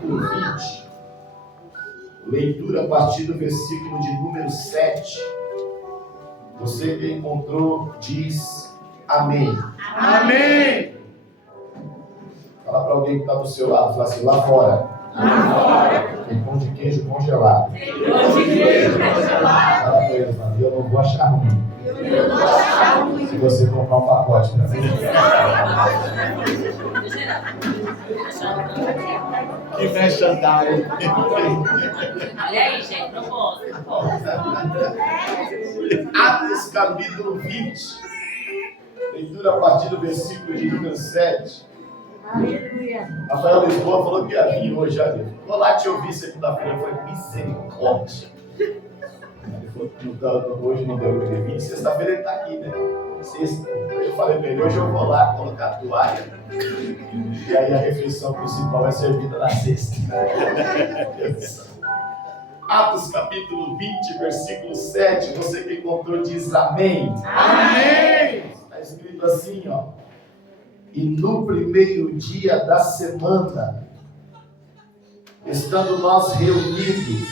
capítulo 20, leitura a partir do versículo de número 7. Você que encontrou, diz amém. Amém. Fala para alguém que está do seu lado, fala assim, lá fora. Lá fora. Tem pão de queijo congelado. Tem pão de queijo congelado. Fala para ele, fala, eu não vou achar ruim. Eu não vou achar ruim. Se você comprar um pacote para mim. Que merchandising. Olha aí, gente, não posso. Atos capítulo 20. Leitura a partir do versículo de número 7. Aleluia. Rafael Lisboa falou que ia vir hoje. Vou lá te ouvir segunda-feira. Eu falei, misericórdia. Ele falou, hoje não deu para ele vir. Sexta-feira ele está aqui, né? Sexta. Eu falei para ele, hoje eu vou lá colocar a toalha. E aí a refeição principal é servida na sexta. Atos capítulo 20, versículo 7. Você que encontrou diz amém. Amém. Está escrito assim, ó. E no primeiro dia da semana, estando nós reunidos,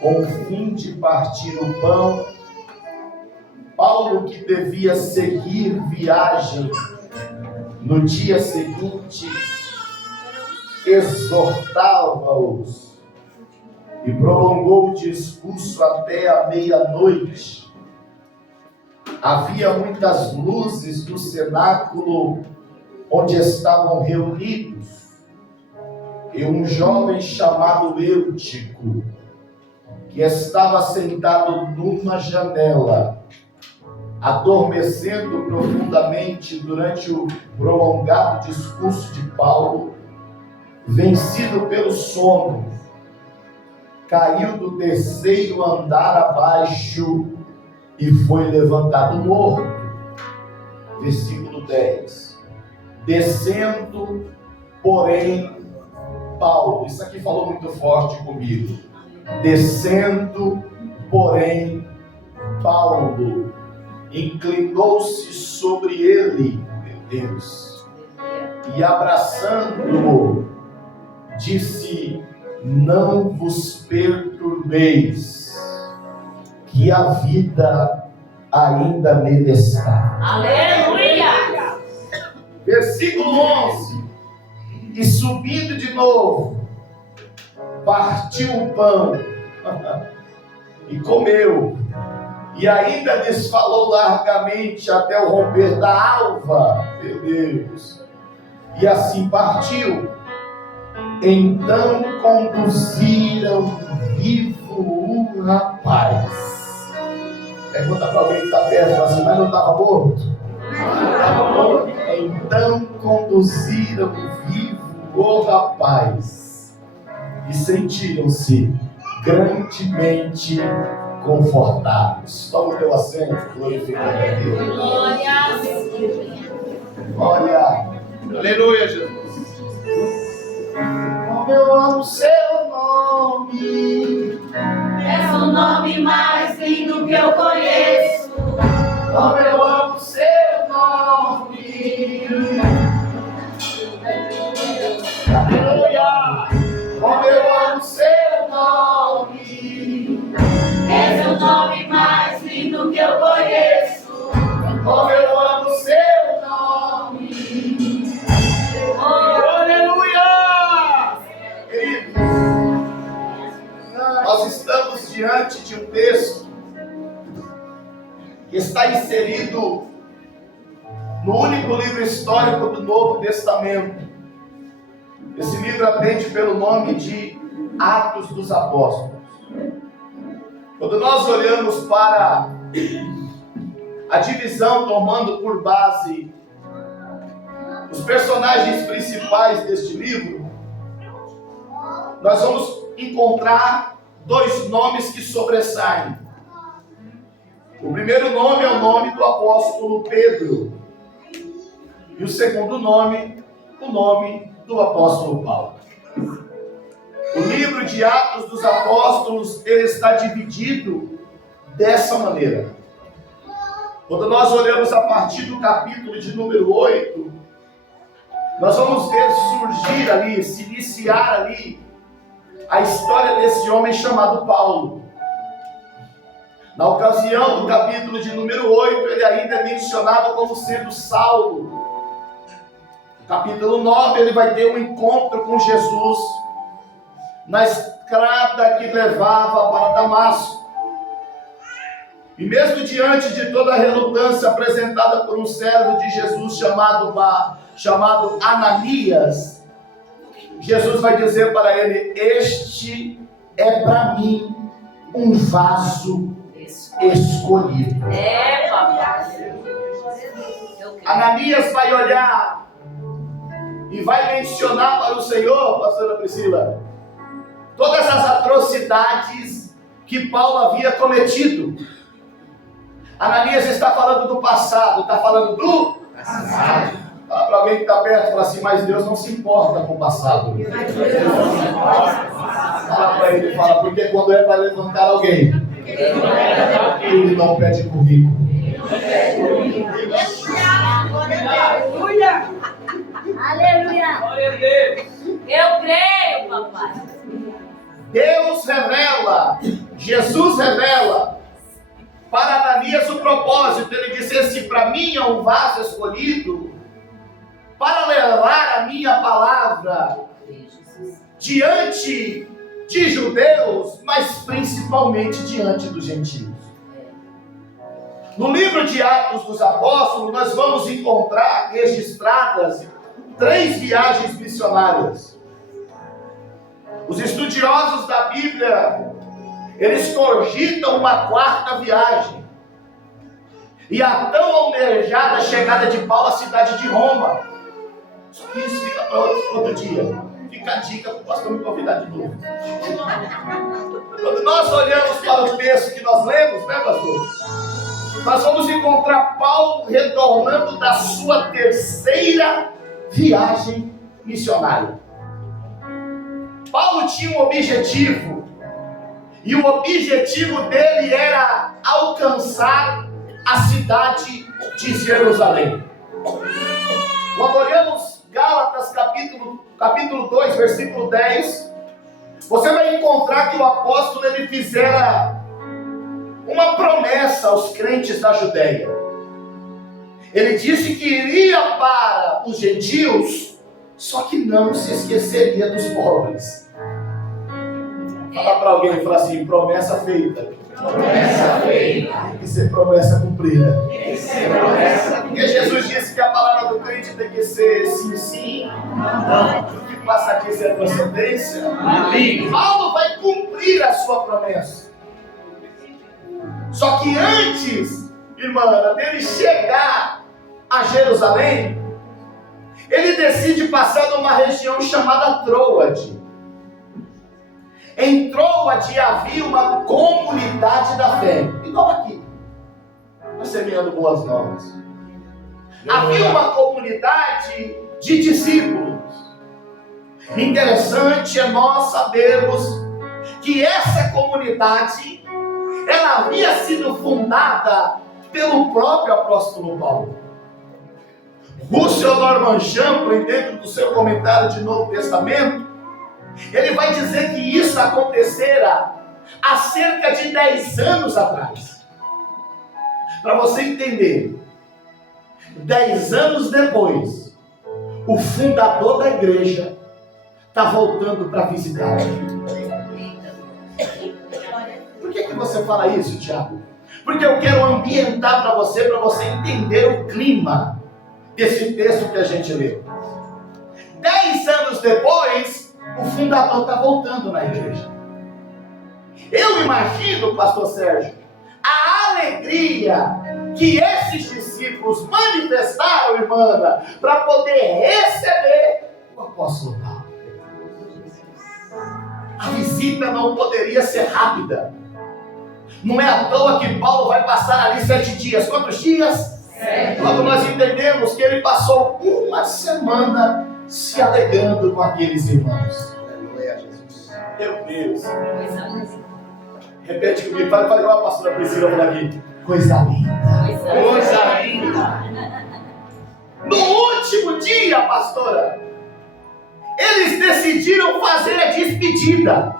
com o fim de partir o pão, Paulo, que devia seguir viagem no dia seguinte, exortava-os e prolongou o discurso até a meia-noite. Havia muitas luzes no cenáculo onde estavam reunidos, e um jovem chamado Eutico, que estava sentado numa janela, adormecendo profundamente durante o prolongado discurso de Paulo, vencido pelo sono, caiu do terceiro andar abaixo e foi levantado morto. Versículo 10. Descendo, porém, Paulo, isso aqui falou muito forte comigo. Descendo, porém, Paulo inclinou-se sobre ele, meu Deus, e abraçando-o, disse: não vos perturbeis, que a vida ainda nele está. Aleluia! Versículo 11. E subindo de novo, partiu o pão e comeu, e ainda lhes falou largamente até o romper da alva, meu Deus, e assim partiu. Então conduziram vivo um rapaz. Pergunta para alguém que está perto, assim, mas não estava morto? Então conduziram vivo o rapaz e sentiram-se grandemente confortados. Toma o teu assento, glorificando a Deus. Glória. Aleluia, Jesus. Como eu amo seu nome. És o nome mais lindo que eu conheço. Como eu amo seu nome. Aleluia. Como eu amo seu nome. És o nome mais lindo que eu conheço. Como eu amo seu nome. Aleluia. Queridos, nós estamos diante de um texto que está inserido no único livro histórico do Novo Testamento. Esse livro atende pelo nome de Atos dos Apóstolos. Quando nós olhamos para a divisão tomando por base os personagens principais deste livro, nós vamos encontrar dois nomes que sobressaem. O primeiro nome é o nome do apóstolo Pedro, e o segundo nome, o nome do apóstolo Paulo. O livro de Atos dos Apóstolos, ele está dividido dessa maneira. Quando nós olhamos a partir do capítulo de número 8, Nós vamos ver surgir ali, se iniciar ali, a história desse homem chamado Paulo. Na ocasião do capítulo de número 8, ele ainda é mencionado como sendo Saulo. No capítulo 9, ele vai ter um encontro com Jesus na estrada que levava para Damasco. E mesmo diante de toda a relutância apresentada por um servo de Jesus chamado Ananias, Jesus vai dizer para ele: este é para mim um vaso escolhido. Papai. Ananias vai olhar e vai mencionar para o Senhor, pastora Priscila, todas as atrocidades que Paulo havia cometido. Ananias está falando do passado, está falando do passado. Fala para alguém que está perto, fala assim: mas Deus não se importa com o passado. Fala para ele, fala, porque quando é para levantar alguém, ele não pede currículo. Aleluia. Aleluia. Eu creio, papai. Deus revela, Jesus revela para Ananias o propósito. Ele disse: esse para mim é um vaso escolhido para levar a minha palavra diante de judeus, mas principalmente diante dos gentios. No livro de Atos dos Apóstolos, nós vamos encontrar registradas 3 viagens missionárias. Os estudiosos da Bíblia, eles cogitam uma 4ª viagem. E a tão almejada chegada de Paulo à cidade de Roma. Só que isso fica para outro dia. Fica a dica para o pastor me convidar de novo. Quando nós olhamos para o texto que nós lemos, né, pastor? Nós vamos encontrar Paulo retornando da sua 3ª viagem missionária. Paulo tinha um objetivo, e o objetivo dele era alcançar a cidade de Jerusalém. Quando olhamos Gálatas capítulo 2, versículo 10, você vai encontrar que o apóstolo ele fizera uma promessa aos crentes da Judéia. Ele disse que iria para os gentios, só que não se esqueceria dos pobres. Fala para alguém e fala assim: promessa feita. Promessa feita. Tem que ser promessa cumprida. Tem que ser promessa. Porque Jesus disse que a palavra do crente tem que ser sim, sim, não. O que passa aqui é procedência. Paulo vai cumprir a sua promessa. Só que antes, irmã, dele chegar a Jerusalém, ele decide passar numa região chamada Troade. Em Troade havia uma comunidade da fé, igual aqui, nós semeando boas novas. Havia uma comunidade de discípulos. Interessante é nós sabermos que essa comunidade, ela havia sido fundada pelo próprio apóstolo Paulo. Russell Norman Champlin, dentro do seu comentário de Novo Testamento, ele vai dizer que isso acontecera há cerca de 10 anos atrás. Para você entender, 10 anos depois, o fundador da igreja está voltando para visitar. Por que você fala isso, Tiago? Porque eu quero ambientar para você entender o clima desse texto que a gente leu. 10 anos depois, o fundador está voltando na igreja. Eu imagino, pastor Sérgio, a alegria que esses discípulos manifestaram, irmã, para poder receber o apóstolo Paulo. A visita não poderia ser rápida. Não é à toa que Paulo vai passar ali 7 dias. Quantos dias? 7. Quando nós entendemos que ele passou uma semana se alegrando com aqueles irmãos. Aleluia, Jesus. Meu Deus. Repete comigo, fala igual a pastora Priscila por aqui. Coisa linda. Coisa linda. No último dia, pastora, eles decidiram fazer a despedida.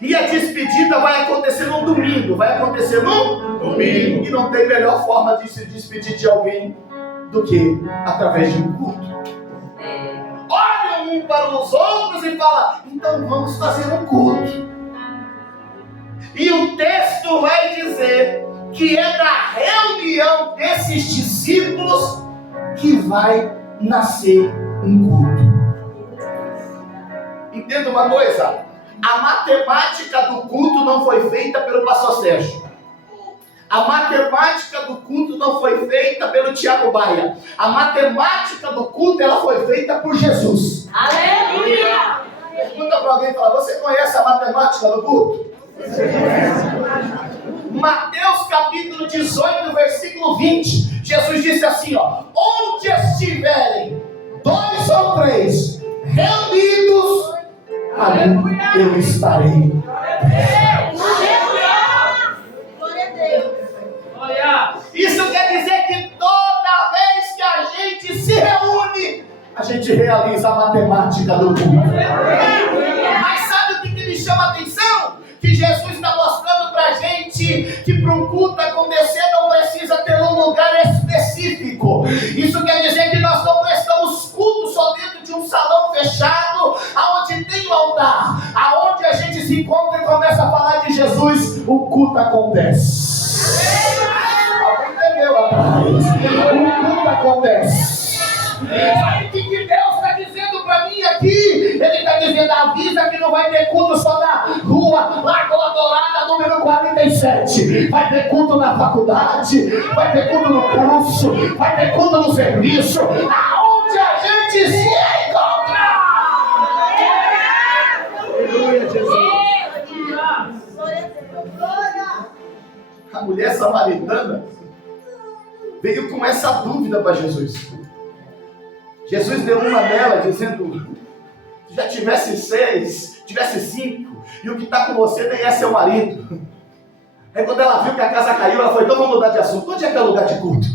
E a despedida vai acontecer no domingo. Vai acontecer no domingo. E não tem melhor forma de se despedir de alguém do que através de um culto. Olham um para os outros e falam: então vamos fazer um culto. E o texto vai dizer que é da reunião desses discípulos que vai nascer um culto. Entenda uma coisa: a matemática do culto não foi feita pelo pastor Sérgio. A matemática do culto não foi feita pelo Tiago Baia. A matemática do culto, ela foi feita por Jesus. Aleluia! Pergunta para alguém e fala: você conhece a matemática do culto? Mateus capítulo 18, versículo 20. Jesus disse assim, ó: onde estiverem 2 ou 3 reunidos, ali eu estarei. Isso quer dizer que toda vez que a gente se reúne, a gente realiza a matemática do culto. Mas sabe o que me chama a atenção? Que Jesus está mostrando pra gente que para um culto acontecer não precisa ter um lugar específico. Isso quer dizer que nós não prestamos culto só dentro de um salão fechado, aonde tem um altar, aonde a gente se encontra e começa a falar de Jesus. O culto acontece. Alguém entendeu atrás? O culto acontece. Sabe o que Deus está dizendo para mim aqui? Ele está dizendo: avisa que não vai ter culto só na rua Lagoa Dourada, número 47. Vai ter culto na faculdade, vai ter culto no curso, vai ter culto no serviço, aonde a gente se encontra. Aleluia, Jesus. A mulher samaritana veio com essa dúvida para Jesus. Jesus deu uma nela dizendo: se já tivesse 6, tivesse 5, e o que está com você nem é seu marido. Aí quando ela viu que a casa caiu, ela falou: então vamos mudar de assunto. Onde é que é o lugar de culto?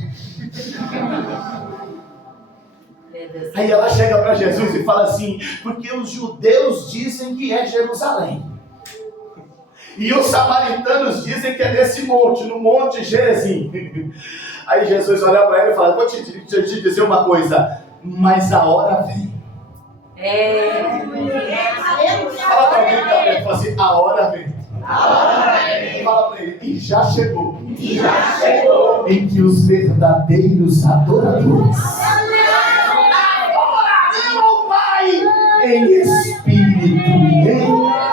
Aí ela chega para Jesus e fala assim: porque os judeus dizem que é Jerusalém, e os samaritanos dizem que é nesse monte, no Monte Gerizim. Aí Jesus olha para ela e fala: vou te dizer uma coisa, mas a hora vem. Fala para alguém que está perto, fala assim: a hora vem. Fala para ele: e já chegou. Em que os verdadeiros adoradores adorarão ao Pai em espírito e em verdade.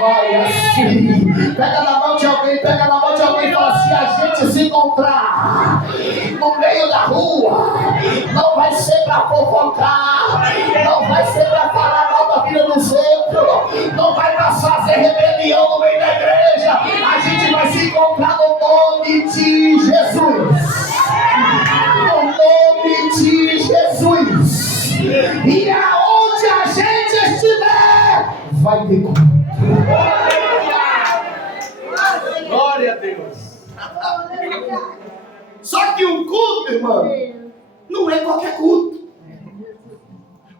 Vai assim. Pega na mão de alguém e fala assim: a gente se encontrar no meio da rua, não vai ser para fofocar, não vai ser para falar mal da vida dos outros, não vai para fazer rebelião no meio da igreja. A gente vai se encontrar no nome de Jesus. No nome de Jesus. E aonde a gente estiver, vai ter culto. Glória a Deus. Só que o culto, irmão, não é qualquer culto.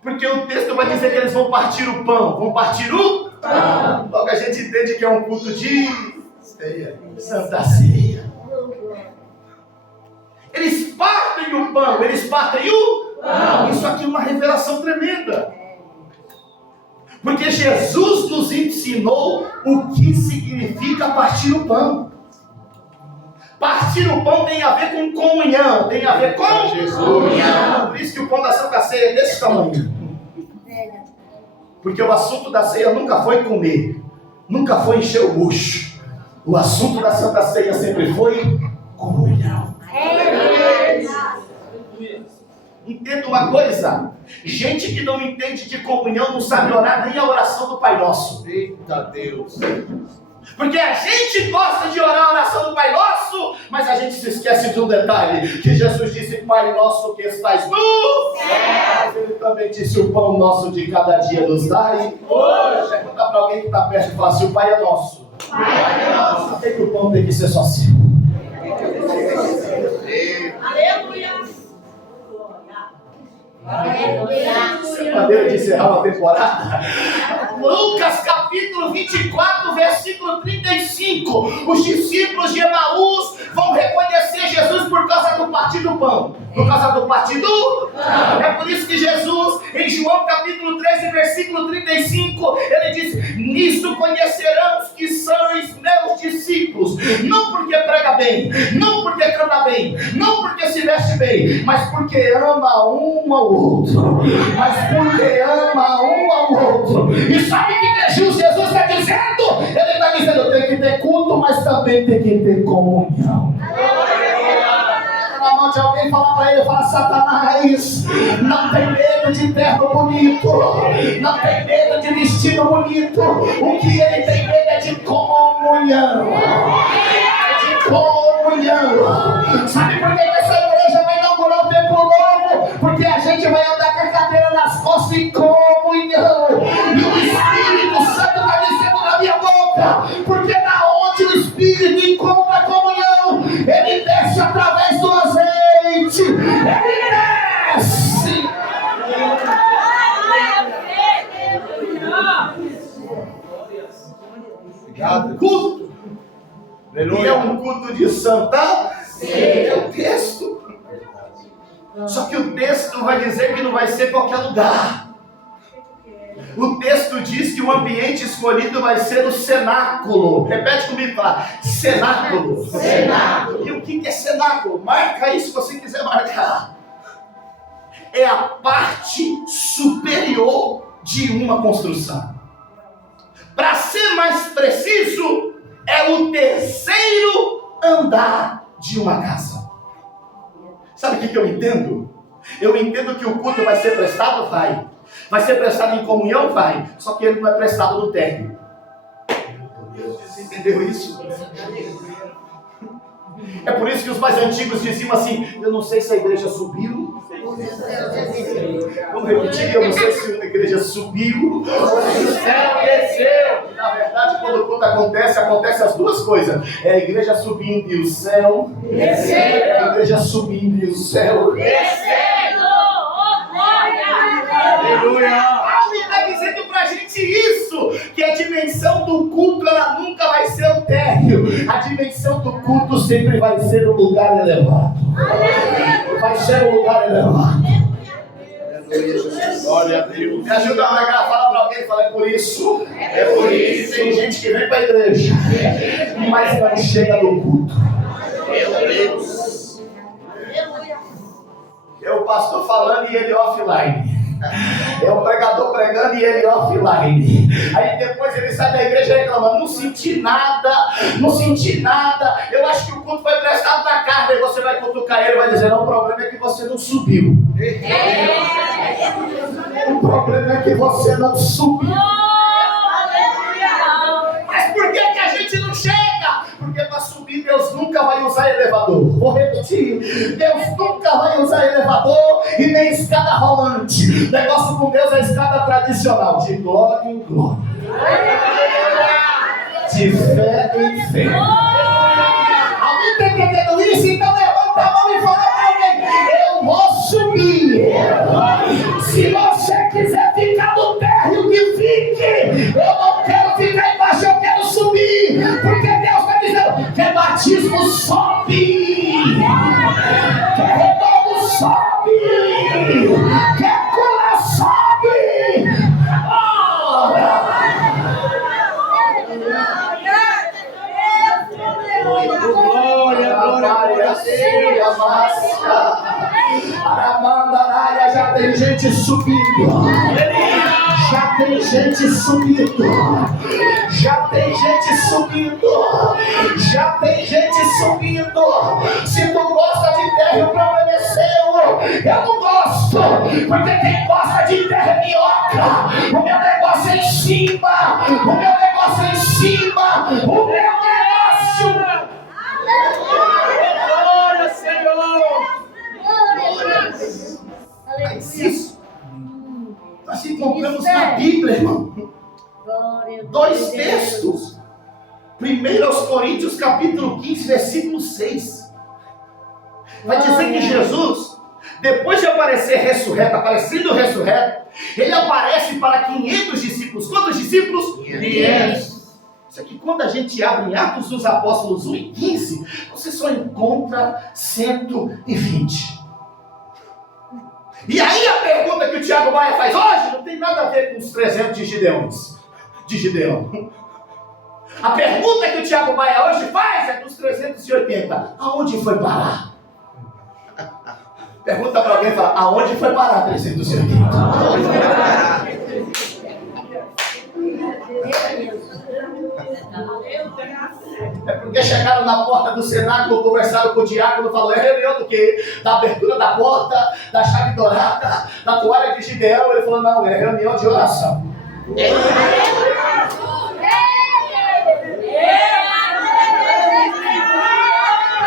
Porque o texto vai dizer que eles vão partir o pão. Vão partir o pão. Logo a gente entende que é um culto de ceia, Santa Ceia. Eles partem o pão. Isso aqui é uma revelação tremenda. Porque Jesus nos ensinou o que significa partir o pão. Partir o pão tem a ver com comunhão, tem a ver com Jesus. Por isso que o pão da Santa Ceia é desse tamanho. Porque o assunto da ceia nunca foi comer, nunca foi encher o bucho. O assunto da Santa Ceia sempre foi comunhão. Entenda uma coisa: gente que não entende de comunhão não sabe orar nem a oração do Pai Nosso. Eita Deus. Porque a gente gosta de orar a oração do Pai Nosso, mas a gente se esquece de um detalhe: que Jesus disse: Pai Nosso que estais no céu. Ele também disse: o pão nosso de cada dia nos dai hoje. Pergunta para alguém que está perto e fala assim: o Pai é nosso. Por que o pão tem que ser só seu? Essa é maneira de encerrar uma temporada. Lucas capítulo 24, versículo 35. Os discípulos de Emaús vão reconhecer Jesus por causa do partir do pão. Por causa do partir do pão. É por isso que Jesus, em João capítulo 13, versículo 35, ele diz: nisso conhecerão os que são os meus discípulos. Não porque prega bem, não porque canta bem, não porque se veste bem, mas porque ama um ao outro. Mas porque ama um ao outro. E sabe o que Jesus está dizendo? Ele está dizendo: tem que ter culto, mas também tem que ter comunhão. Na mão de alguém, falar para ele, fala: Satanás, não tem medo de terno bonito, não tem medo de vestido bonito. O que ele tem medo é de comunhão. De comunhão. Sabe por que essa igreja vai inaugurar o templo novo? Porque a gente vai andar com a cadeira nas costas em comunhão. E o Espírito Santo está dizendo na minha boca: porque na onde o Espírito encontra a comunhão, ele desce através do azeite. Ele desce. Obrigado. Culto. E é um culto de santa. É o texto. Só que o texto vai dizer que não vai ser qualquer lugar. O texto diz que o ambiente escolhido vai ser o cenáculo. Repete comigo, fala: cenáculo. Cenáculo. E o que é cenáculo? Marca aí se você quiser marcar. É a parte superior de uma construção. Para ser mais preciso, é o terceiro andar de uma casa. Sabe o que eu entendo? Eu entendo que o culto vai ser prestado? Vai ser prestado em comunhão? Vai. Só que ele não é prestado no térreo. Você entendeu isso? É por isso que os mais antigos diziam assim: eu não sei se a igreja subiu. Vamos repetir: eu não sei se a igreja subiu ou se o céu desceu. Na verdade, quando o culto acontece as duas coisas: é a igreja subindo e o céu descendo. É a igreja subindo e o céu descendo. Aleluia. Paulo está dizendo pra gente isso, que a dimensão do culto, ela nunca vai ser o térreo. A dimensão do culto sempre vai ser o lugar elevado. Vai ser o lugar elevado. Glória a Deus. Me ajuda a pregar, fala pra alguém, fala: é por isso. É por isso. Tem gente que vem pra igreja, mas não chega no culto. Meu Deus. É o pastor falando e ele offline. É o pregador pregando e ele offline. Aí depois ele sai da igreja reclamando: não senti nada. Eu acho que o culto foi prestado na carne. Aí você vai cutucar ele e vai dizer: não, o problema é que você não subiu. O problema é que você não subiu. Mas por que a gente não chega? Porque para subir Deus nunca vai usar elevador. Vou repetir: Deus nunca vai usar elevador e nem escada rolante. O negócio com Deus é escada tradicional, de glória em glória, de fé em fé. Alguém está entendendo isso? Então levanta a mão e fala para alguém: eu vou subir. Se você quiser ficar no térreo, que fique. Eu não quero ficar embaixo, eu quero subir. Porque Deus está dizendo: quer batismo, sobe. Quer renovo, sobe. Quer cura, sobe. Glória, glória a Deus. Já tem gente subindo. Já tem gente subindo. Já tem gente subindo. Já tem gente subindo. Se tu gosta de terra, o problema é seu. Eu não gosto, porque quem gosta de terra é minhoca. O meu negócio é em cima. O meu negócio é em cima. O meu negócio. Glória, Senhor. Mas isso nós encontramos na Bíblia, irmão. 2 textos. 1 Coríntios capítulo 15, versículo 6. Vai dizer que Jesus, depois de aparecer ressurreto, aparecendo ressurreto, ele aparece para 500 discípulos. Quantos discípulos? 500. Isso aqui, quando a gente abre em Atos dos Apóstolos 1 e 15, você só encontra 120. E aí a pergunta que o Tiago Maia faz hoje não tem nada a ver com os 300 de Gideão. A pergunta que o Tiago Maia hoje faz é dos 380. Aonde foi parar? Pergunta para alguém e fala, aonde foi parar 380? Aonde foi parar? É porque chegaram na porta do cenáculo, conversaram com o diácono, falou, é reunião do quê? Da abertura da porta, da chave dourada, da toalha de Gideão. Ele falou, não, é reunião de oração.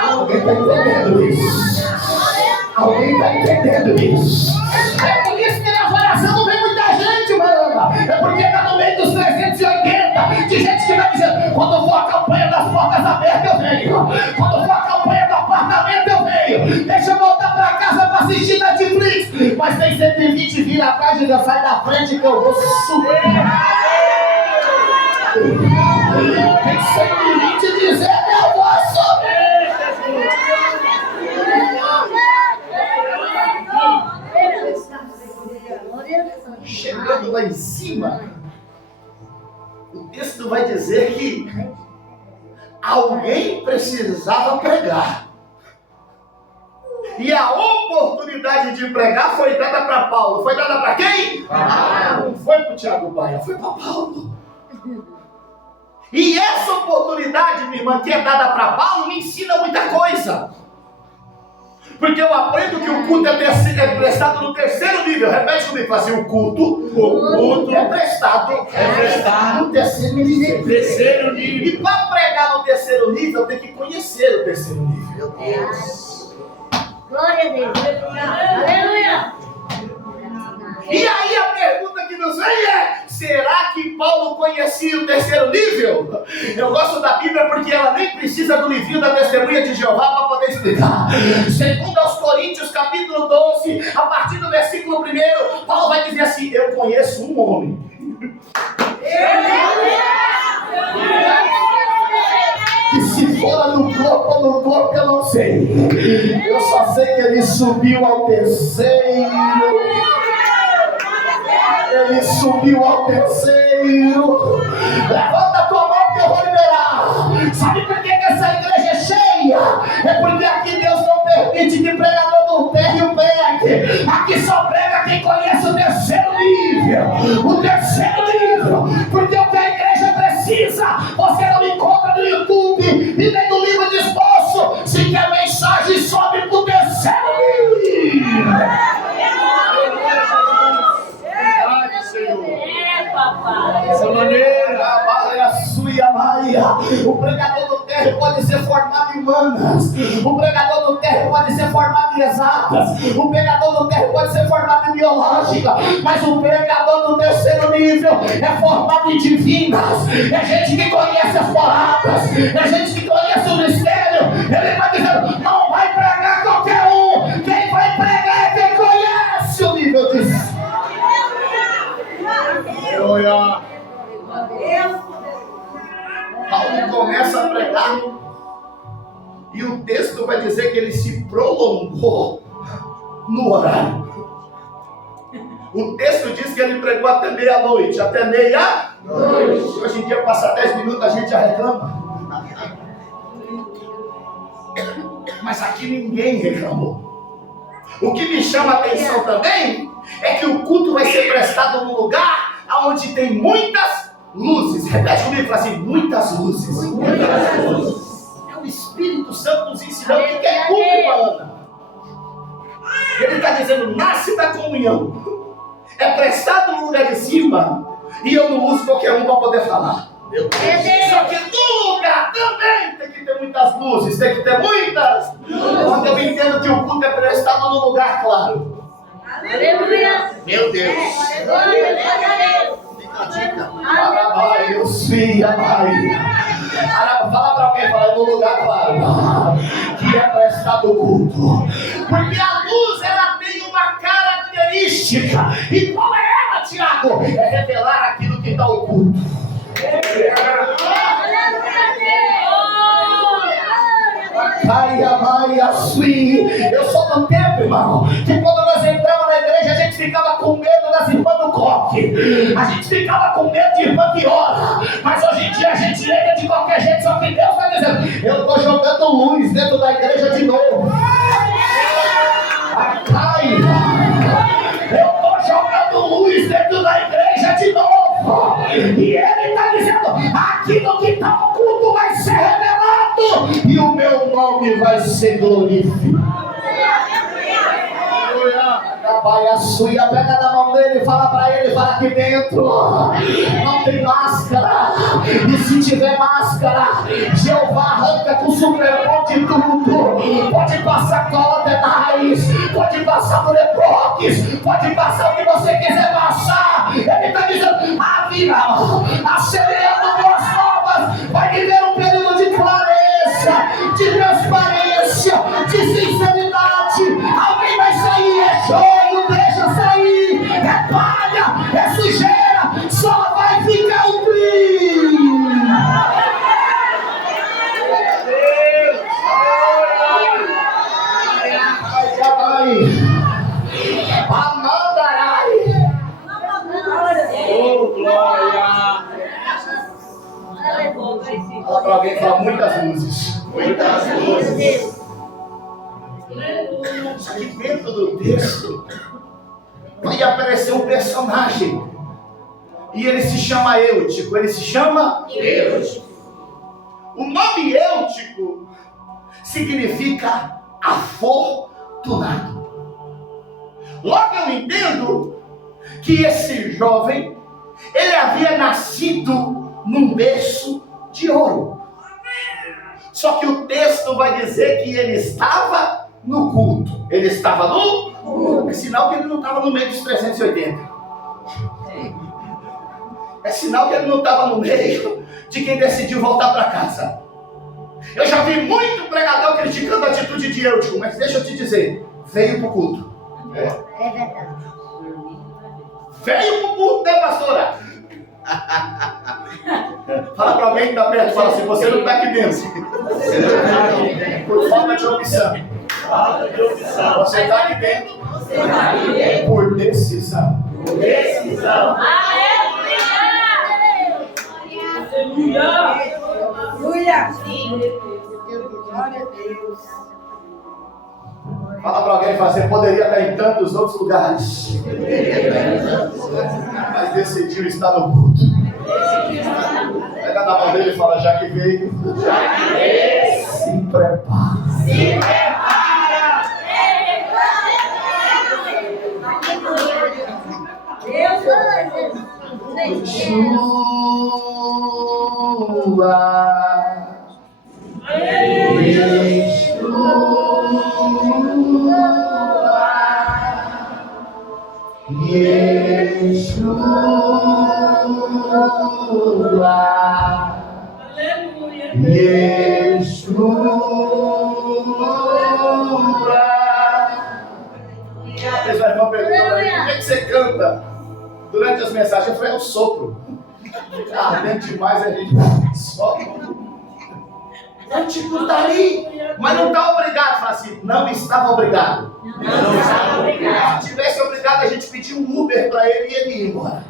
Alguém está entendendo isso? Alguém está entendendo isso? É por isso que na oração não vem muita gente, mano. É porque está no meio dos 380 de gente que vai dizendo, quando for a campanha das portas abertas eu venho. Quando for a campanha do apartamento eu venho. Deixa eu voltar para casa para assistir Netflix. Mas tem 120 vira atrás e já sai da frente que eu vou subir. Tem 120 dizendo eu vou subir. Chegando lá em cima, o texto vai dizer que alguém precisava pregar. E a oportunidade de pregar foi dada para Paulo. Foi dada para quem? Não foi para o Tiago Maia, foi para Paulo. E essa oportunidade, minha irmã, que é dada para Paulo, me ensina muita coisa. Porque eu aprendo que o culto é prestado no terceiro nível. Repete comigo, assim, o culto é prestado no terceiro nível. Terceiro nível. E para pregar no terceiro nível, tem que conhecer o terceiro nível. Meu Deus. Glória a Deus. Aleluia. E aí a pergunta que nos vem é, será que Paulo conhecia o terceiro nível? Eu gosto da Bíblia porque ela nem precisa do livrinho da testemunha de Jeová para poder explicar. Segundo aos Coríntios, capítulo 12, a partir do versículo 1, Paulo vai dizer assim, eu conheço um homem. Que se fora no corpo ou no corpo eu não sei. Eu só sei que ele subiu ao terceiro. Ele subiu ao terceiro. Levanta a tua mão que eu vou liberar. Sabe por que essa igreja é cheia? É porque aqui Deus não permite que pregador do terreno pregue. Aqui só prega quem conhece o terceiro nível. O terceiro nível. Porque o que a igreja precisa, você não encontra no YouTube e nem no livro de esboço. Se quer mensagem, sobe pro terceiro nível. Dessa maneira. O pregador do terreno pode ser formado em humanas. O pregador do terreno pode ser formado em exatas. O pregador do terreno pode ser formado em biológica. Mas o pregador do terceiro nível é formado em divinas. É gente que conhece as palavras. É gente que conhece o mistério. Ele vai dizendo, não vai pregar qualquer um. Quem vai pregar é quem conhece o nível de... Aleluia. Paulo começa a pregar e o texto vai dizer que ele se prolongou no horário. O texto diz que ele pregou até meia-noite. Até meia-noite. Hoje em dia passa 10 minutos a gente já reclama. Mas aqui ninguém reclamou. O que me chama a atenção também é que o culto vai ser prestado num lugar onde tem muitas luzes. Repete comigo, fala assim, muitas luzes. Muitas luzes. É o Espírito Santo nos ensinando o que é culto, irmã. Ele está dizendo, nasce da comunhão. É prestado no lugar de cima. E eu não uso qualquer um para poder falar. Meu Deus. Só que no lugar também tem que ter muitas luzes. Tem que ter muitas luzes. Quando eu entendo que o culto é prestado no lugar claro. Aleluia. Meu Deus. Fala para alguém, fala no lugar claro, que é prestado o culto. Porque a luz, ela tem característica. E qual é ela, Tiago? É revelar aquilo que está oculto. Eu sou do tempo, irmão, que quando nós entramos na igreja a gente ficava com medo das irmãs do coque, a gente ficava com medo de irmã que ora, mas hoje em dia a gente entra de qualquer jeito, só que Deus está dizendo: eu estou jogando luz dentro da igreja de novo. Eu estou jogando luz dentro da igreja de novo, e Ele está dizendo: aquilo que está oculto vai ser revelado, e o meu nome vai ser glorificado. Vai a suia, pega na mão dele e fala pra ele: fala aqui dentro não tem máscara, e se tiver máscara, Jeová arranca com superponte tudo. Pode passar cola de nariz, pode passar moleprox, pode passar o que você quiser passar. Ele está dizendo: a vida, acelerando boas novas, vai viver um período de clareza, de transparência, de sinceridade. Alguém vai sair, é joio, deixa sair, é palha, é sujeira, só vai ficar o brilho. Amandarai. Oh, glória. Fala pra alguém, fala: muitas luzes. Muitas luzes. Só que dentro do texto vai aparecer um personagem, e ele se chama Eutico. Ele se chama Eutico. O nome Eutico significa afortunado. Logo eu entendo que esse jovem, ele havia nascido num berço de ouro. Só que o texto vai dizer que ele estava no culto. Ele estava no culto. É sinal que ele não estava no meio dos 380. É sinal que ele não estava no meio de quem decidiu voltar para casa. Eu já vi muito pregador criticando a atitude de Eutico, mas deixa eu te dizer, veio para o culto. É verdade. Veio para o culto, né, pastora? Fala para alguém que está perto, fala assim: você não está aqui dentro. Por falta de opção. Você está aqui dentro. Por decisão. Aleluia! Glória a Deus. Fala para alguém, fala: você poderia estar em tantos outros lugares, mas decidiu estar no culto. Pega na mão dele e fala: já que veio, se prepara. Por que você canta durante as mensagens? Eu falei: é um sopro. Ardente demais, a gente sopra. Eu te contaria, mas não está obrigado. Fala assim: não estava obrigado. Não estava obrigado. Se tivesse obrigado, a gente pedia um Uber para ele e ele ia embora.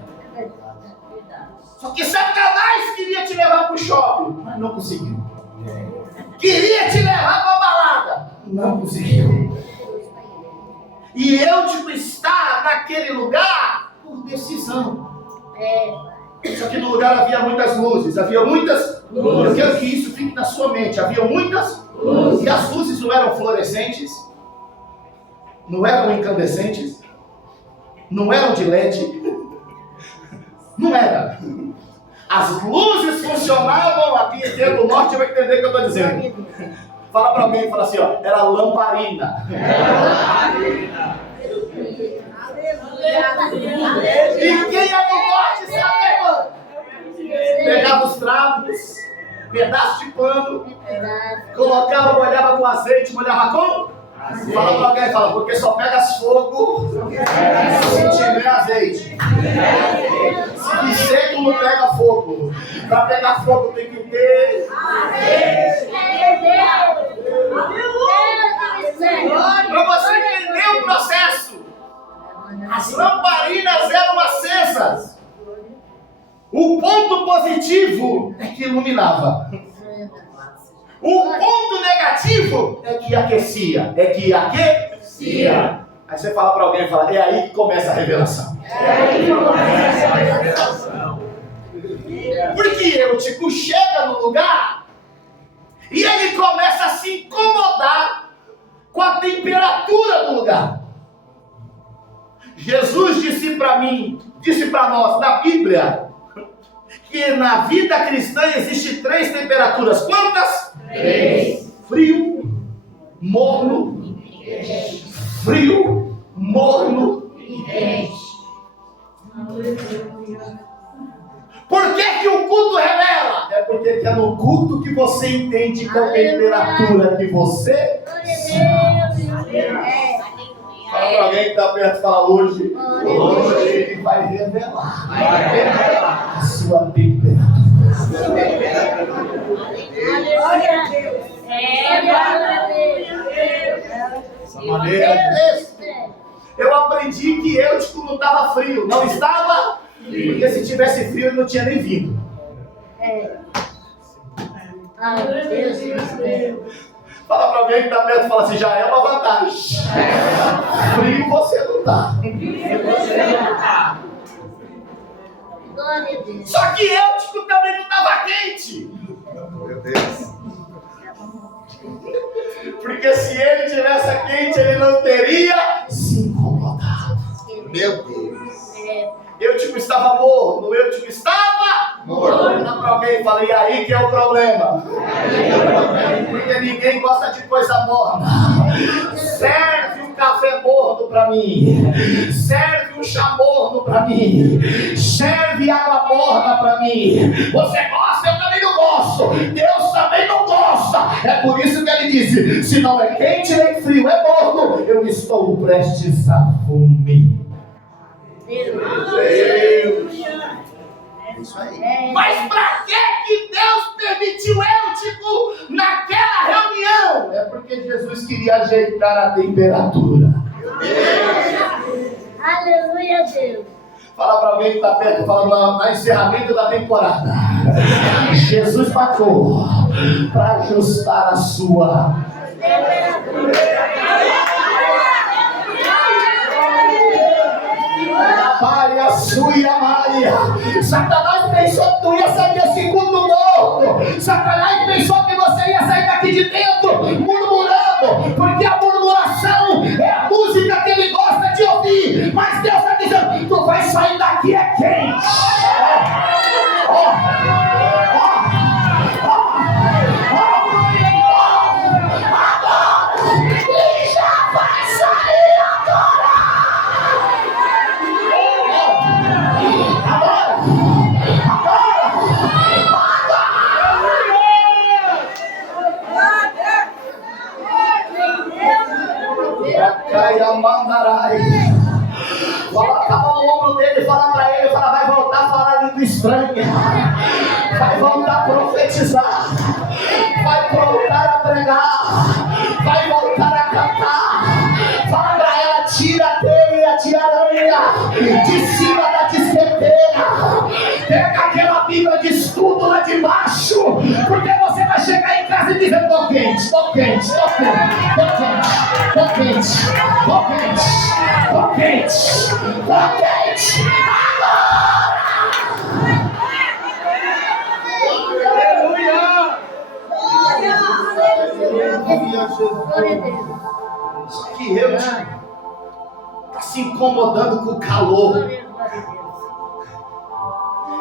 Só que Satanás queria te levar para o shopping, mas não conseguiu. Queria te levar para a balada, não conseguiu. E Eutico está naquele lugar por decisão. Só que no lugar havia muitas luzes, havia muitas luzes. Eu quero que isso fique na sua mente. Havia muitas luzes. E as luzes não eram fluorescentes, não eram incandescentes, não eram de LED, não era. As luzes funcionavam, aqui dentro do norte vai entender o que eu estou dizendo. Fala para alguém, fala assim: ó, era lamparina. E quem é do norte sabe, mano? Pegava os trapos, pedaço de pano, colocava, molhava com azeite, molhava com Fala para alguém, fala, porque só pega fogo se tiver azeite. Se seco não pega fogo. Para pegar fogo tem que ter para você entender o processo. As lamparinas eram acesas. O ponto positivo é que iluminava. O ponto negativo é que aquecia. Aí você fala para alguém, fala, é aí que começa a revelação. Porque Eutico chega no lugar e ele começa a se incomodar com a temperatura do lugar. Jesus disse para nós na Bíblia, que na vida cristã existe 3 temperaturas. Quantas? 3. Frio, morno, frio, morno e quente. Por que o culto revela? É porque é no culto que você entende qual temperatura que você fala para alguém que está perto, fala hoje ele vai revelar a sua temperatura. Essa maneira. Eu aprendi que Eutico não estava frio. Não estava? Porque se tivesse frio ele não tinha nem vindo. Fala para alguém que está perto e fala assim, já é uma vantagem. Frio você não está. Só que Eutico também não estava quente. Meu Deus. Porque se ele tivesse quente, ele não teria se incomodado. Meu Deus. Eutico estava morno, Eutico estava morno. Fala para alguém e fala, e aí que é o problema? Porque ninguém gosta de coisa morna. Serve um café morno para mim. Serve um chá morno para mim. Serve água morna para mim. Você gosta? Eu também não gosto. Deus também não gosta. É por isso que ele disse, se não é quente nem frio, é morno, eu estou prestes a fome. Deus. Isso aí. Mas para que Deus permitiu Eutico naquela reunião? É porque Jesus queria ajeitar a temperatura. Aleluia, Deus. Fala para alguém que está perto, fala no encerramento da temporada. Jesus passou para ajustar a sua temperatura. Maria, sua Maria. Satanás pensou que tu ia sair desse mundo morto. Satanás pensou que você ia sair daqui de dentro murmurando, porque a murmuração é a música que ele gosta de ouvir. Mas Deus está dizendo, tu vai sair daqui é quente. E já vai sair agora. Tava no ombro dele, fala para ele, fala, vai voltar a falar língua estranha, vai voltar a profetizar, vai voltar a pregar, vai voltar a cantar. Fala para ela, tira a teia de aranha de cima da disqueteira, pega aquela Bíblia de estudo lá de baixo, porque você vai chegar em casa e dizer, tô quente, tô quente, tô quente, tô quente, tô quente, tô quente, tô quente, tô quente, agora! Só que eu está se incomodando com o calor.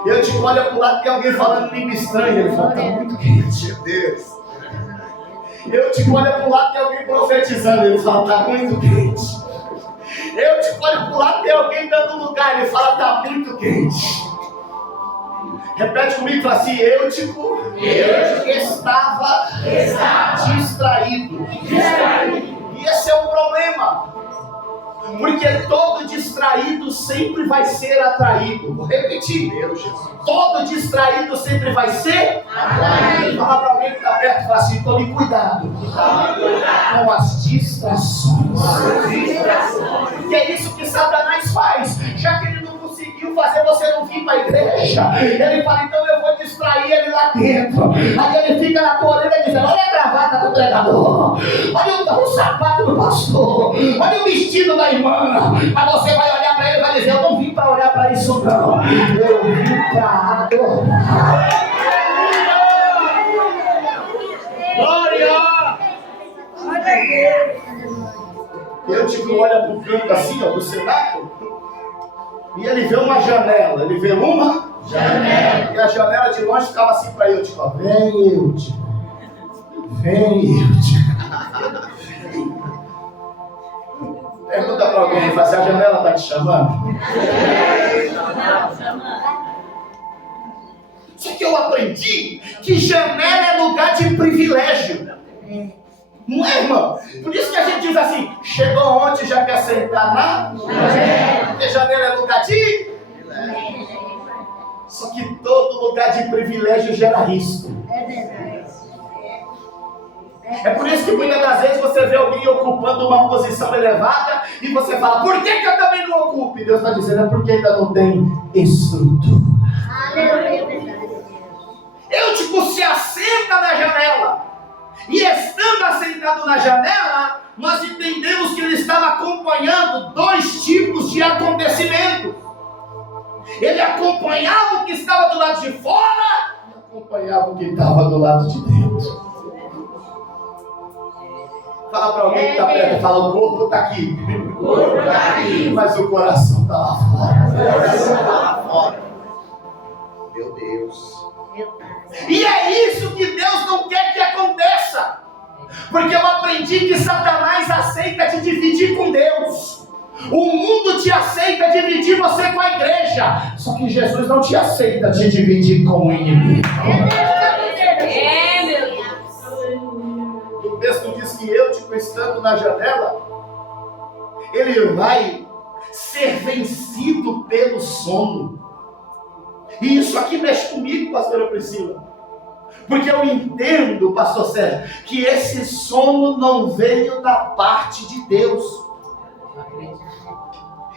Eu te olho para o lado, tem alguém falando língua estranha. Ele fala, está muito quente, meu Deus. Eu te olho para o lado, tem alguém profetizando. Ele fala, está muito quente. Eu te olho para o lado, tem alguém dando lugar. Ele fala, está muito quente. Repete comigo, fala assim, eu estava distraído. E E esse é o problema. Porque todo distraído sempre vai ser atraído. Vou repetir. Todo distraído sempre vai ser atraído. Fala para alguém que está perto e fala assim: tome cuidado com as distrações. Que é isso que Satanás faz. Já que ele não conseguiu fazer você não vir para a igreja, ele fala: então eu vou distrair ele lá dentro. Aí ele fica na tua orelha dizendo: olha a gravata do pregador, olha o sapato do pastor, olha o vestido da irmã. Mas você vai olhar para ele e vai dizer: eu não vim para olhar para isso não, eu vim para adorar. Glória! Eu tipo olha para o canto assim, ó, do cenáculo, e ele vê uma janela. Ele vê uma janela. E a janela de longe ficava assim para eu, tipo, vem Eutico, vem Eutico. Pergunta para alguém, fala assim: a janela está te chamando? Só que eu aprendi que janela é lugar de privilégio. Não é, irmão? Por isso que a gente diz assim: chegou ontem, já quer sentar na janela. Porque janela é lugar de privilégio. Só que todo lugar de privilégio gera risco. É por isso que muitas das vezes você vê alguém ocupando uma posição elevada e você fala: por que eu também não ocupo? E Deus está dizendo: é porque ainda não tem estrutura. Eutico se assenta na janela. E estando assentado na janela, nós entendemos que ele estava acompanhando dois tipos de acontecimentos. Ele acompanhava o que estava do lado de fora e acompanhava o que estava do lado de dentro. Fala para alguém que está perto e fala: o corpo está aqui. Mas o coração está lá fora. Meu Deus. E é isso que Deus não quer que aconteça. Porque eu aprendi que Satanás aceita te dividir com Deus. O mundo te aceita dividir você com a igreja. Só que Jesus não te aceita te dividir com o inimigo. O texto diz que Eutico, estando na janela, ele vai ser vencido pelo sono. E isso aqui mexe comigo, pastora Priscila. Porque eu entendo, pastor Sérgio, que esse sono não veio da parte de Deus.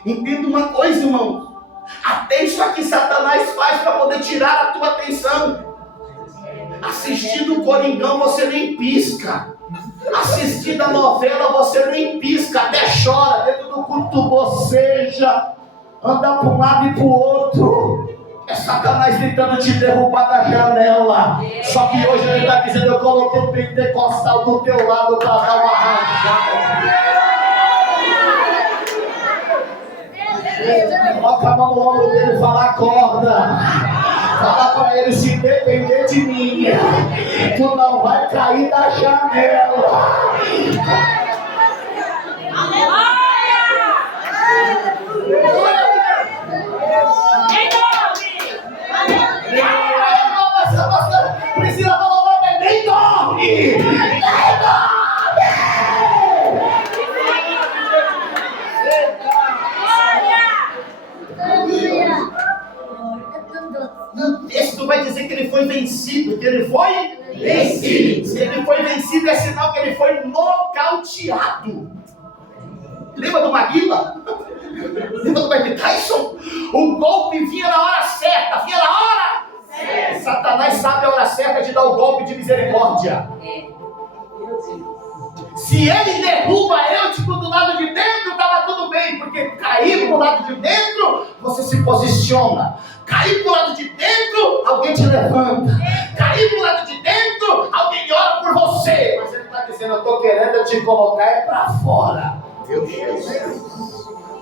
Entenda uma coisa, irmão. Até isso aqui Satanás faz para poder tirar a tua atenção. Assistindo o Coringão você nem pisca. Assistindo a novela você nem pisca. Até chora dentro do culto, boceja, anda para um lado e para o outro. É Satanás tentando te derrubar da janela. Só que hoje ele está dizendo: eu coloquei o pentecostal do teu lado para dar uma rajada. Coloca a mão no ombro dele e fala: acorda. Fala para ele: se depender de mim, tu não vai cair da janela. Priscila falou: nem dorme! Nem dorme! O texto vai dizer que ele foi vencido, que ele foi vencido. Se ele foi vencido, é sinal que ele foi nocauteado. Lembra do Maguila? Lembra do Mike Tyson? O golpe vinha na hora certa, vinha na hora certa. Satanás sabe a hora certa de dar o golpe de misericórdia. Se ele derruba Eutico do lado de dentro, estava tudo bem, porque cair do lado de dentro, você se posiciona. Cair do lado de dentro, alguém te levanta. Cair do lado de dentro, alguém ora por você. Mas ele está dizendo: eu estou querendo te colocar para fora. Meu Deus.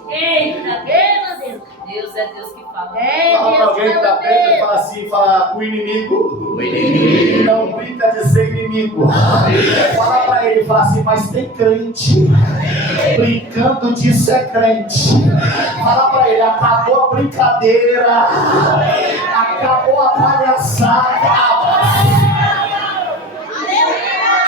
Eita, meu Deus. Deus é Deus que fala. Fala para alguém que está perto e fala assim: fala: o inimigo não brinca de ser inimigo. Fala para ele e fala assim: mas tem crente brincando de ser crente. Fala para ele: acabou a brincadeira, acabou a palhaçada.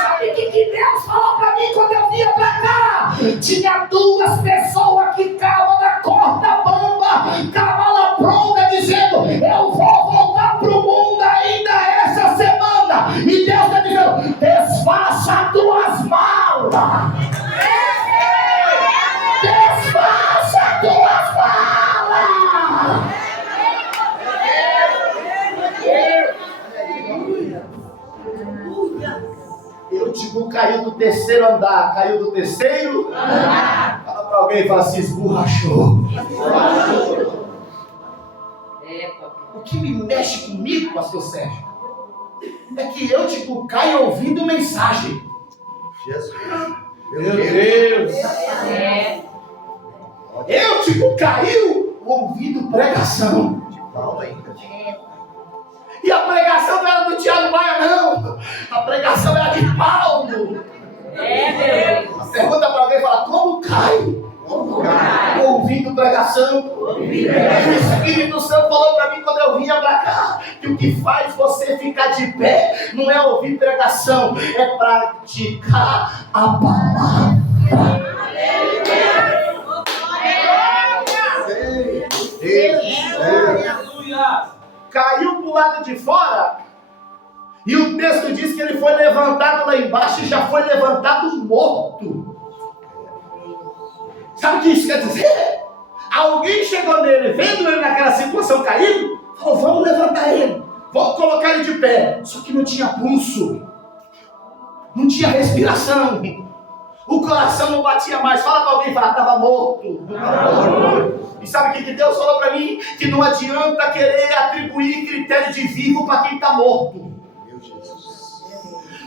Sabe o que Deus falou para mim quando eu vinha para cá? tinha duas pessoas que estavam na corda bamba, cavalo pronta, dizendo: eu vou voltar para o mundo ainda essa semana. E Deus está dizendo: desfaça tuas malas. Desfaça tuas malas. Eu tipo, caiu do terceiro andar. Caiu do terceiro andar. Fala pra alguém e fala assim: esborrachou. O que me mexe comigo, pastor Sérgio, é que eu tipo caio ouvindo mensagem. Jesus. Meu Deus. Eu tipo caiu ouvindo pregação. E a pregação não era do Tiago Maia, não. A pregação era de Paulo. Meu Deus. Pergunta para alguém e fala: como cai? Ouvindo pregação. O Espírito Santo falou para mim quando eu vinha para cá que o que faz você ficar de pé não é ouvir pregação, é praticar a palavra. Caiu para o lado de fora e o texto diz que ele foi levantado lá embaixo e já foi levantado morto. Sabe o que isso quer dizer? Alguém chegou nele, vendo ele naquela situação caído, falou: vamos levantar ele, vamos colocar ele de pé. Só que não tinha pulso, não tinha respiração, o coração não batia mais. Fala para alguém, fala: estava morto. E sabe o que Deus falou para mim? Que não adianta querer atribuir critério de vivo para quem está morto.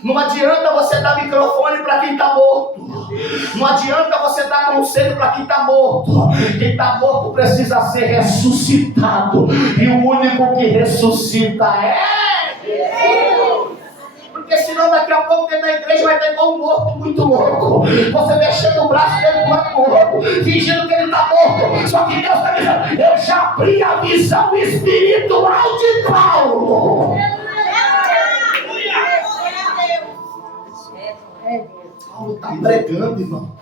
Não adianta você dar microfone para quem está morto. Não adianta você dar conselho para quem está morto. Quem está morto precisa ser ressuscitado. E o único que ressuscita é Deus. Porque senão daqui a pouco dentro da igreja vai ter igual um morto muito louco. Você mexendo o braço dele pro lado morto, fingindo que ele está morto. Só que Deus está dizendo: eu já abri a visão espiritual de Paulo. Paulo está pregando, irmão.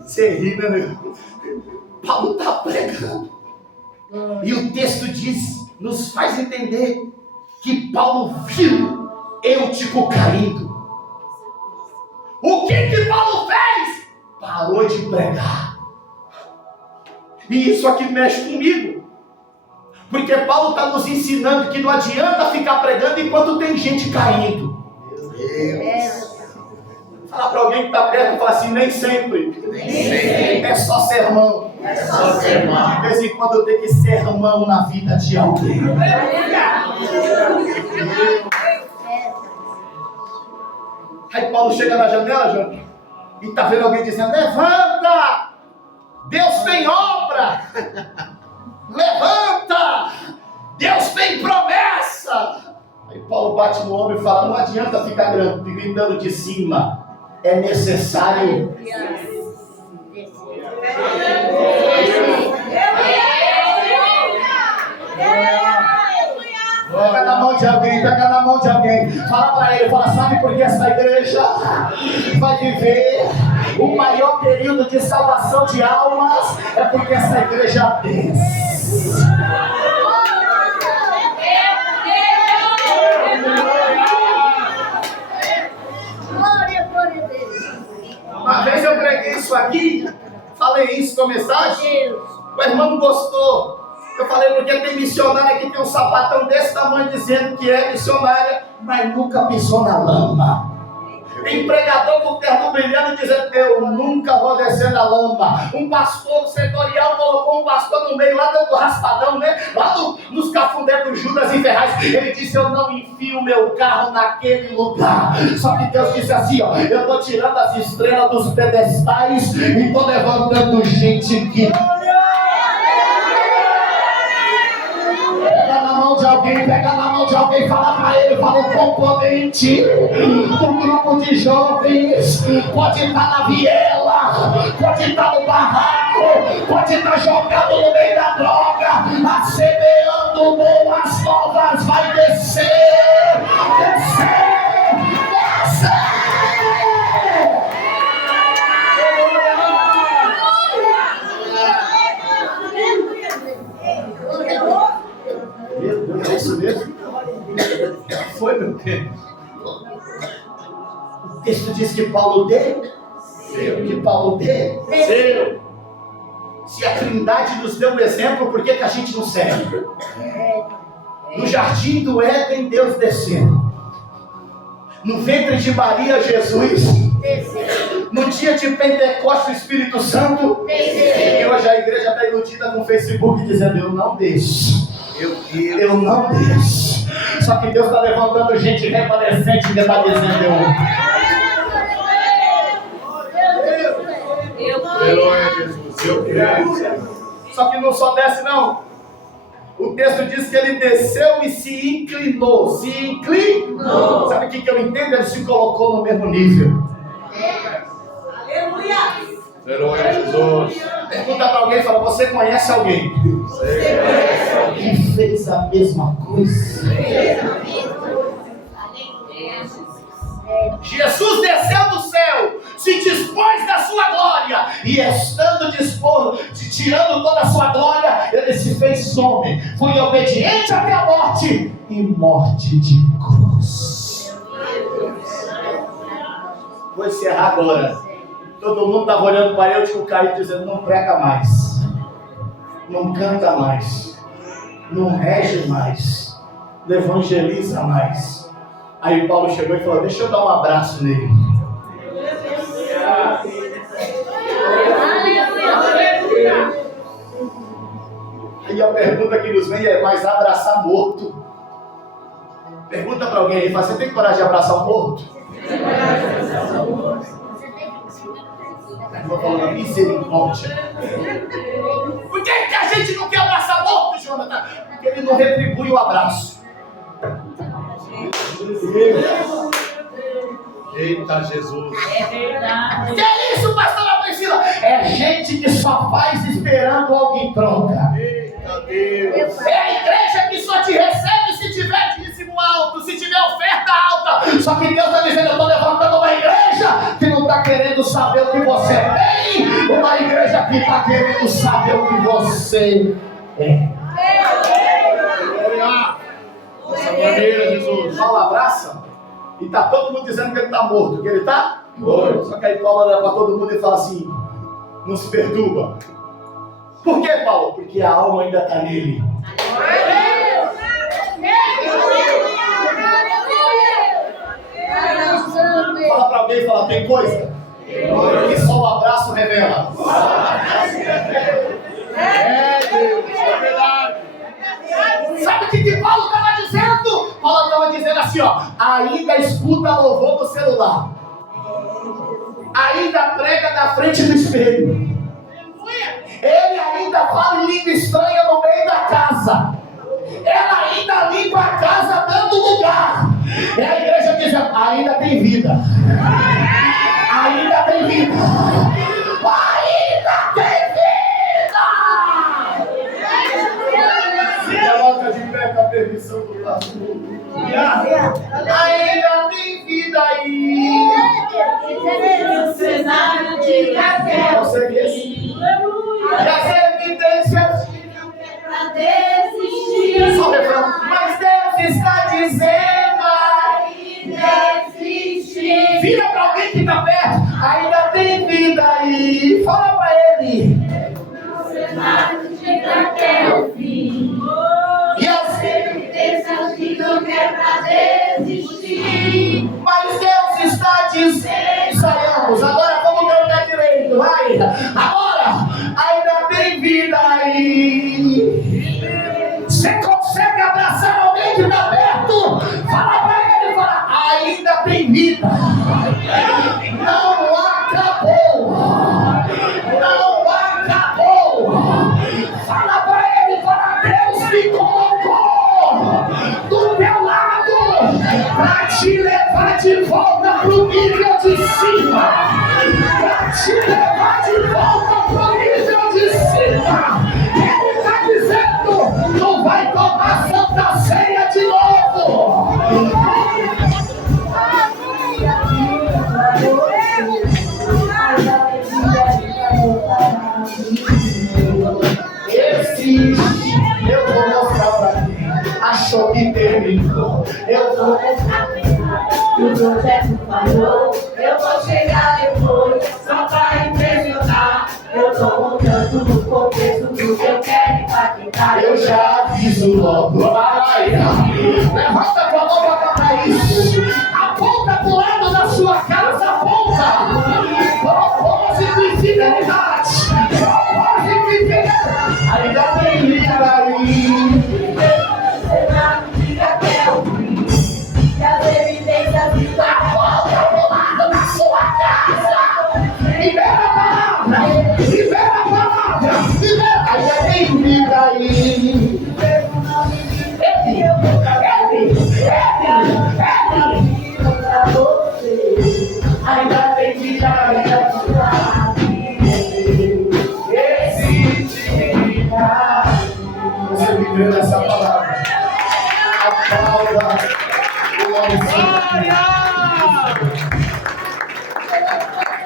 Você ri, né, meu? Paulo está pregando. E o texto nos faz entender que Paulo viu Eutico caindo. O que Paulo fez? Parou de pregar. E isso aqui mexe comigo. Porque Paulo está nos ensinando que não adianta ficar pregando enquanto tem gente caindo. Meu Deus. Fala para alguém que está perto e fala assim: nem sempre. É só sermão. De vez em quando tem que sermão na vida de alguém. Aí Paulo chega na janela, João, e está vendo alguém dizendo: levanta! Deus tem obra! Levanta! Deus tem promessa! Aí Paulo bate no ombro e fala: não adianta ficar gritando de cima. É necessário. Pega na mão de alguém, pega na mão de alguém. Fala para ele, fala: sabe por que essa igreja vai viver o maior período de salvação de almas? É porque essa igreja desce. Uma vez eu preguei isso aqui, falei isso com mensagem, o irmão não gostou. Eu falei: porque tem missionária que tem um sapatão desse tamanho dizendo que é missionária, mas nunca pisou na lama. Tem pregador com o terno brilhando dizendo: eu nunca vou descer na lama. Um pastor setorial colocou um pastor no meio lá dentro do raspadão, né? Lá nos cafundé do Judas e Ferraz. Ele disse: eu não enfio o meu carro naquele lugar. Só que Deus disse assim: ó, eu estou tirando as estrelas dos pedestais e estou levantando gente que... Pega na mão de alguém, fala pra ele, fala: o componente do grupo de jovens pode estar na viela, pode estar no barraco, pode estar jogado no meio da droga, assemeando boas novas, vai descer, descer, descer. O texto diz que Paulo desceu. Se a Trindade nos deu um exemplo, por que a gente não segue? No jardim do Éden, Deus desceu. No ventre de Maria, Jesus desceu. No dia de Pentecostes, o Espírito Santo desceu. E hoje a igreja está iludida com o Facebook dizendo: eu não desço. Eu não desço. Só que Deus está levantando gente remanescente que está dizendo: eu creio. Só que não só desce, não. O texto diz que ele desceu e se inclinou. Sabe o que eu entendo? Ele se colocou no mesmo nível. Aleluia, Jesus. Pergunta para alguém e fala: você conhece alguém que fez a mesma coisa? Jesus desceu do céu, se dispôs da sua glória, e estando disposto, tirando toda a sua glória, ele se fez homem, foi obediente até a morte, e morte de cruz. Vou encerrar agora. Todo mundo estava olhando para eu, tipo, caí dizendo: não prega mais, não canta mais, não rege mais, não evangeliza mais. Aí Paulo chegou e falou: deixa eu dar um abraço nele. Aí a pergunta que nos vem é: mas abraçar morto? Pergunta para alguém aí, você tem coragem de abraçar um morto? Eu vou falar: misericórdia. Por que a gente não quer abraçar morto, Jonathan? Porque ele não retribui o abraço. Eita, Jesus. É verdade. Que é isso, pastora Priscila? É gente que só faz esperando alguém troca. Eita, Deus. É a igreja que só te recebe se tiver dízimo alto, se tiver oferta alta. Só que Deus está dizendo: eu estou levantando uma igreja que não está querendo saber o que você tem, uma igreja que está querendo saber o que você é. Dessa maneira, Jesus. Paulo abraça e está todo mundo dizendo que ele está morto. Que ele está morto. Só que aí Paulo olha para todo mundo e fala assim: não se perturba. Por que, Paulo? Porque a alma ainda está nele. Fala para alguém e fala: tem coisa que só o abraço revela. É, Deus. É verdade. Sabe o que Paulo estava dizendo? Paulo estava dizendo assim, ó: ainda escuta louvor no celular, ainda prega na frente do espelho, ele ainda fala em língua estranha no meio da casa, ela ainda limpa a casa dando lugar. É a igreja dizendo: ainda tem vida, ainda tem vida, ainda tem vida. Coloca de pé com a permissão do pastor. Ainda tem vida aí. Cenário de café. Consegue esse? E as evidências Pra desistir. só refrão. Mas Deus está dizendo: Ainda existe. vira para alguém que está perto. Ainda tem vida aí. Fala para ele. Cenário de café o fim. E as Evidências que não quer pra desistir. mas Deus está dizendo. Ensaiamos. Agora vamos cantar direito. Vai. Agora ainda tem vida aí. Você consegue abraçar alguém que está perto? Fala para ele. Fala: ainda tem vida. Não acabou. Não acabou. Fala para ele. Fala: Deus me colocou do teu lado para te levar de volta para o nível de cima. Para te levar de volta para o nível de cima. Ele está dizendo: não vai tomar Santa Ceia de novo. Existe. Eu vou mostrar para quem achou que terminou. Eu vou mostrar. projeto falhou. Eu vou chegar depois, só pra impressionar. Eu tô montando no começo do que eu quero impactar. Eu já aviso logo. Vai. Levanta a tua mão pra cantar isso. Aponta pro lado da sua casa, aponta. Propósito e fidelidade. Propósito e fidelidade. Ainda tem vida aí. Será que diga até o fim? E as evidências de aponta pro lado da sua casa. Libera a palavra. Libera a palavra. Libera. Ainda tem vida aí. Ainda tem vida ainda pra mim. Existe vida. Você viveu nessa palavra. Aplauda o nome santo.